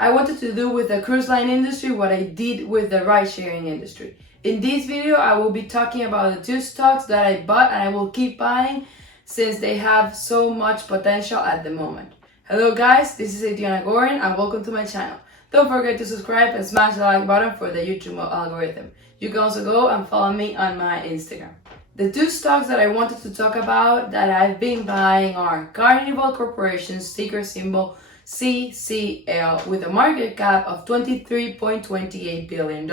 I wanted to do with the cruise line industry what I did with the ride-sharing industry. In this video, I will be talking about the two stocks that I bought and I will keep buying since they have so much potential at the moment. Hello guys, this is Adriana Gorrin and welcome to my channel. Don't forget to subscribe and smash the like button for the YouTube algorithm. You can also go and follow me on my Instagram. The two stocks that I wanted to talk about that I've been buying are Carnival Corporation's ticker symbol CCL with a market cap of $23.28 billion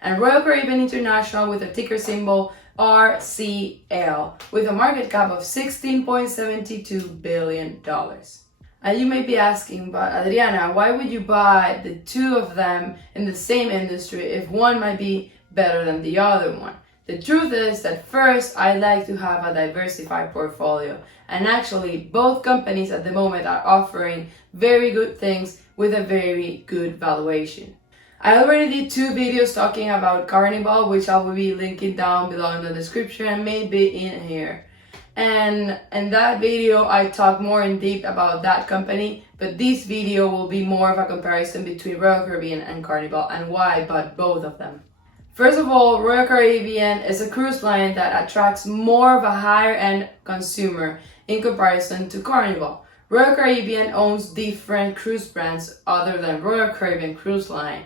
and Royal Caribbean International with a ticker symbol RCL with a market cap of $16.72 billion. And you may be asking, but Adriana, why would you buy the two of them in the same industry if one might be better than the other one? The truth is that first, I like to have a diversified portfolio. And actually, both companies at the moment are offering very good things with a very good valuation. I already did two videos talking about Carnival, which I will be linking down below in the description and maybe in here. And in that video, I talk more in depth about that company, but this video will be more of a comparison between Royal Caribbean and Carnival and why I bought both of them. First of all, Royal Caribbean is a cruise line that attracts more of a higher-end consumer in comparison to Carnival. Royal Caribbean owns different cruise brands other than Royal Caribbean Cruise Line,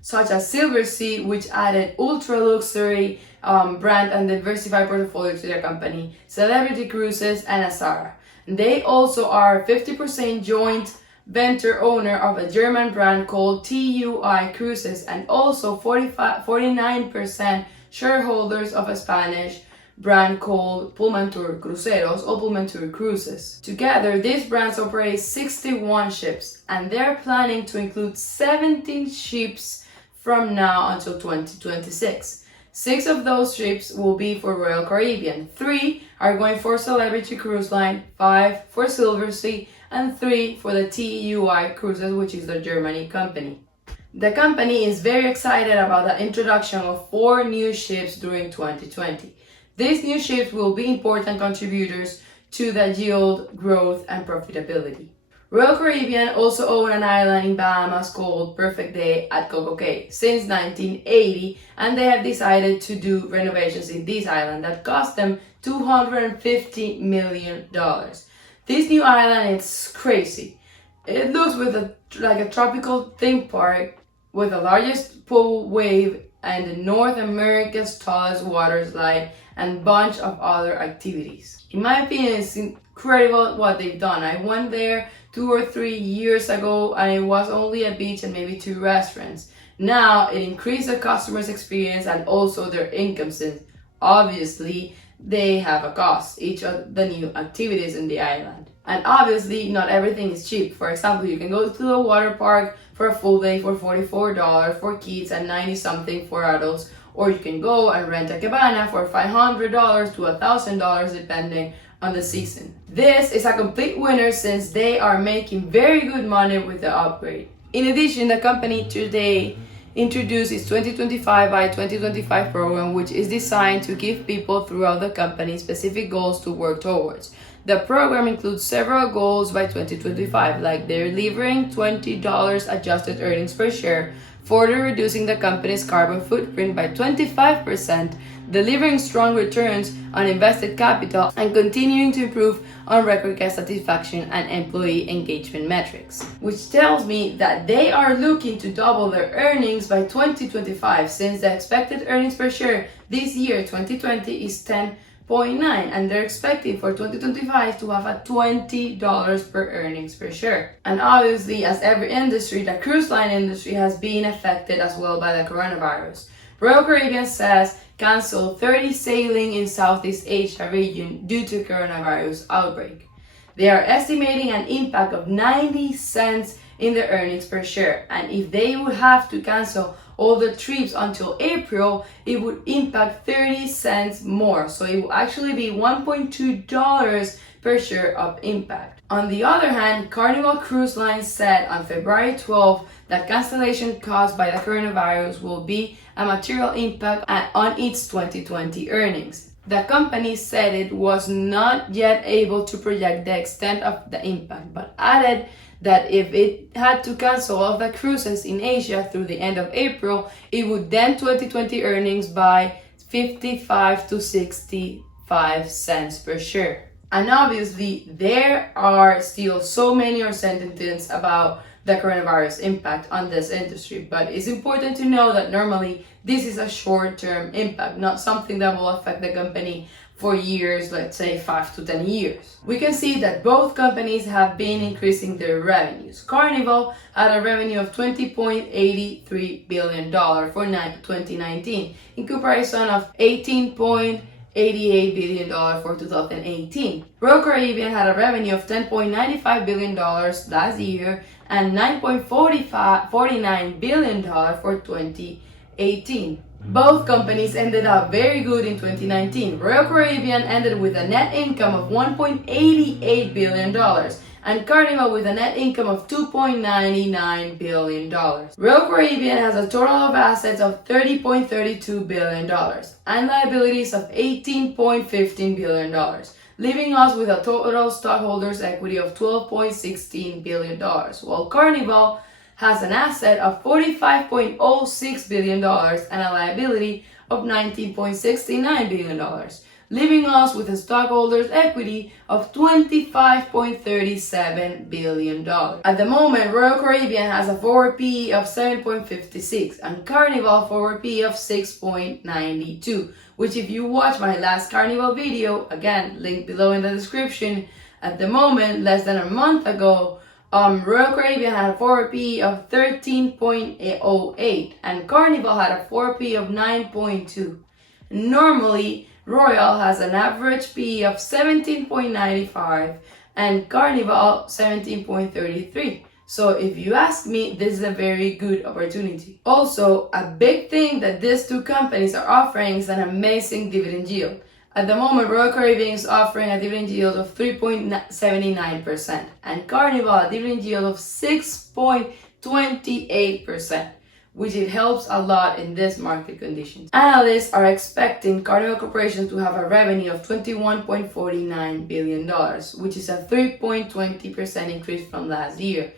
such as Silversea, which added ultra-luxury brand and diversified portfolio to their company, Celebrity Cruises, and Azara. They also are 50% joint venture owner of a German brand called TUI Cruises and also 49% shareholders of a Spanish brand called Pullmantur Cruceros or Pullmantur Cruises. Together, these brands operate 61 ships and they're planning to include 17 ships from now until 2026. 6 of those ships will be for Royal Caribbean, 3 are going for Celebrity Cruise Line, 5 for Silversea, and 3 for the TUI Cruises, which is the Germany company. The company is very excited about the introduction of 4 new ships during 2020. These new ships will be important contributors to the yield, growth, and profitability. Royal Caribbean also owns an island in Bahamas called Perfect Day at Coco Cay since 1980, and they have decided to do renovations in this island that cost them $250 million. This new island is crazy. It looks like a tropical theme park with the largest pool wave and North America's tallest water slide and bunch of other activities. In my opinion, it's incredible what they've done. I went there 2 or 3 years ago and it was only a beach and maybe 2 restaurants. Now it increased the customer's experience and also their income since obviously they have a cost, each of the new activities in the island. And obviously not everything is cheap. For example, you can go to a water park for a full day for $44 for kids and 90 something for adults, or you can go and rent a cabana for $500 to $1,000 depending on the season. This is a complete winner since they are making very good money with the upgrade. In addition, the company today introduced its 2025 by 2025 program, which is designed to give people throughout the company specific goals to work towards. The program includes several goals by 2025, like delivering $20 adjusted earnings per share, further reducing the company's carbon footprint by 25%, delivering strong returns on invested capital, and continuing to improve on record guest satisfaction and employee engagement metrics. Which tells me that they are looking to double their earnings by 2025 since the expected earnings per share this year, 2020, is 10.9 and they're expecting for 2025 to have a $20 per earnings per share. And obviously, as every industry, the cruise line industry has been affected as well by the coronavirus. Royal Caribbean says canceled 30 sailing in Southeast Asia region due to coronavirus outbreak. They are estimating an impact of 90 cents in their earnings per share, and if they would have to cancel all the trips until April, it would impact 30 cents more. So it will actually be $1.2 per share of impact. On the other hand, Carnival Cruise Line said on February 12th that cancellation caused by the coronavirus will be a material impact on its 2020 earnings. The company said it was not yet able to project the extent of the impact, but added that if it had to cancel all of the cruises in Asia through the end of April, it would dent 2020 earnings by 55 to 65 cents per share. And obviously, there are still so many uncertainties about the coronavirus impact on this industry, but it's important to know that normally this is a short-term impact, not something that will affect the company for years, let's say 5 to 10 years. We can see that both companies have been increasing their revenues. Carnival had a revenue of $20.83 billion for 2019, in comparison of $18.88 billion for 2018. Royal Caribbean had a revenue of $10.95 billion last year and $9.49 billion for 2018. Both companies ended up very good in 2019. Royal Caribbean ended with a net income of $1.88 billion and Carnival with a net income of $2.99 billion. Royal Caribbean has a total of assets of $30.32 billion and liabilities of $18.15 billion, leaving us with a total stockholders' equity of $12.16 billion, while Carnival has an asset of $45.06 billion and a liability of $19.69 billion, leaving us with a stockholders' equity of $25.37 billion. At the moment, Royal Caribbean has a forward PE of 7.56 and Carnival forward PE of 6.92, which if you watch my last Carnival video, again, link below in the description, at the moment, less than a month ago, Royal Caribbean had a forward PE of 13.08 and Carnival had a forward PE of 9.2. Normally, Royal has an average PE of 17.95 and Carnival 17.33. So if you ask me, this is a very good opportunity. Also, a big thing that these two companies are offering is an amazing dividend yield. At the moment, Royal Caribbean is offering a dividend yield of 3.79% and Carnival a dividend yield of 6.28%, which it helps a lot in this market conditions. Analysts are expecting Carnival Corporation to have a revenue of $21.49 billion, which is a 3.20% increase from last year,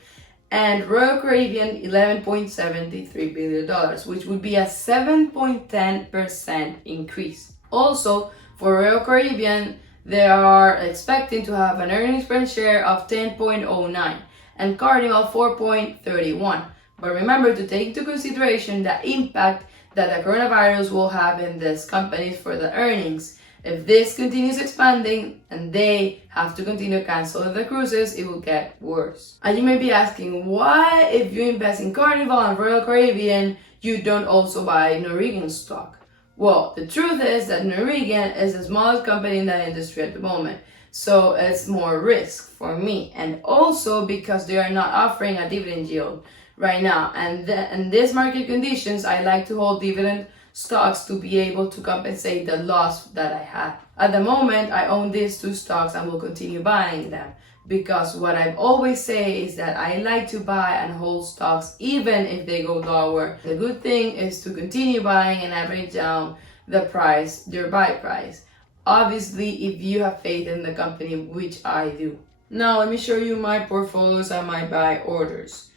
and Royal Caribbean $11.73 billion, which would be a 7.10% increase. Also, for Royal Caribbean, they are expecting to have an earnings per share of 10.09 and Carnival 4.31. But remember to take into consideration the impact that the coronavirus will have in these companies for the earnings. If this continues expanding and they have to continue canceling the cruises, it will get worse. And you may be asking, why if you invest in Carnival and Royal Caribbean, you don't also buy Norwegian stock? Well, the truth is that Norwegian is the smallest company in the industry at the moment, so it's more risk for me, and also because they are not offering a dividend yield right now, and in these market conditions, I like to hold dividend stocks to be able to compensate the loss that I had. At the moment, I own these two stocks and will continue buying them, because what I always say is that I like to buy and hold stocks even if they go lower. The good thing is to continue buying and average down the price, your buy price. Obviously, if you have faith in the company, which I do. Now, let me show you my portfolios and my buy orders.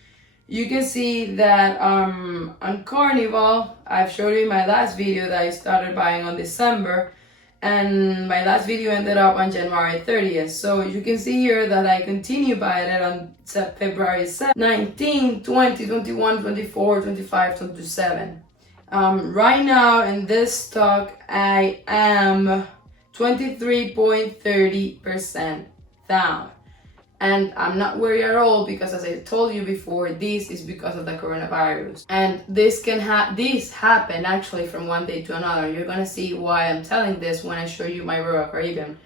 You can see that on Carnival, I've showed you in my last video that I started buying on December, and my last video ended up on January 30th. So you can see here that I continue buying it on February 7th, 19, 20, 21, 24, 25, 27. Right now in this stock, I am 23.30% down. And I'm not worried at all because, as I told you before, this is because of the coronavirus. And this happen actually from one day to another. You're gonna see why I'm telling this when I show you my Royal Caribbean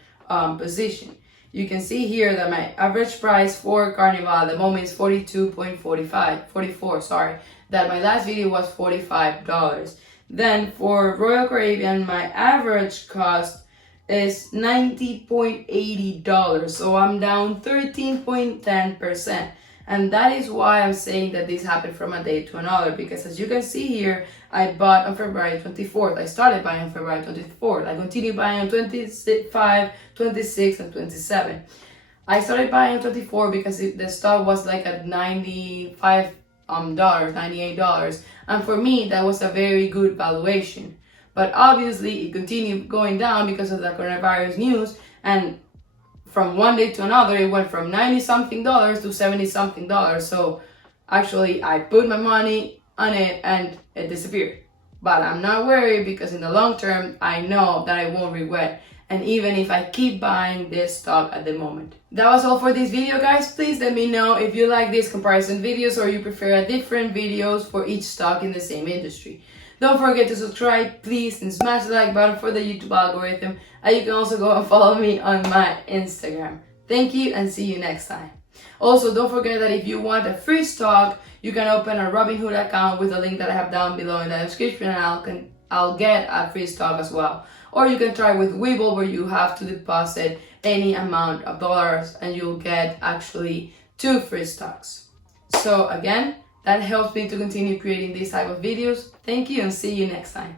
position. You can see here that my average price for Carnival at the moment is 44, sorry. That my last video was $45. Then for Royal Caribbean, my average cost is $90.80, so I'm down 13.10%, and that is why I'm saying that this happened from a day to another, because as you can see here, I bought on February 24th. I started buying on February 24th. I continued buying on 25, 26, and 27. I started buying 24 because the stock was like at $95, $98, and for me that was a very good valuation. But obviously it continued going down because of the coronavirus news, and from one day to another it went from 90 something dollars to 70 something dollars. So actually I put my money on it and it disappeared. But I'm not worried because in the long term I know that I won't regret, and even if I keep buying this stock at the moment. That was all for this video, guys. Please let me know if you like these comparison videos or you prefer different videos for each stock in the same industry. Don't forget to subscribe, please, and smash the like button for the YouTube algorithm. And you can also go and follow me on my Instagram. Thank you and see you next time. Also, don't forget that if you want a free stock, you can open a Robinhood account with a link that I have down below in the description, and I'll get a free stock as well. Or you can try with WeBull, where you have to deposit any amount of dollars and you'll get actually 2 free stocks. So again, that helps me to continue creating these type of videos. Thank you and see you next time.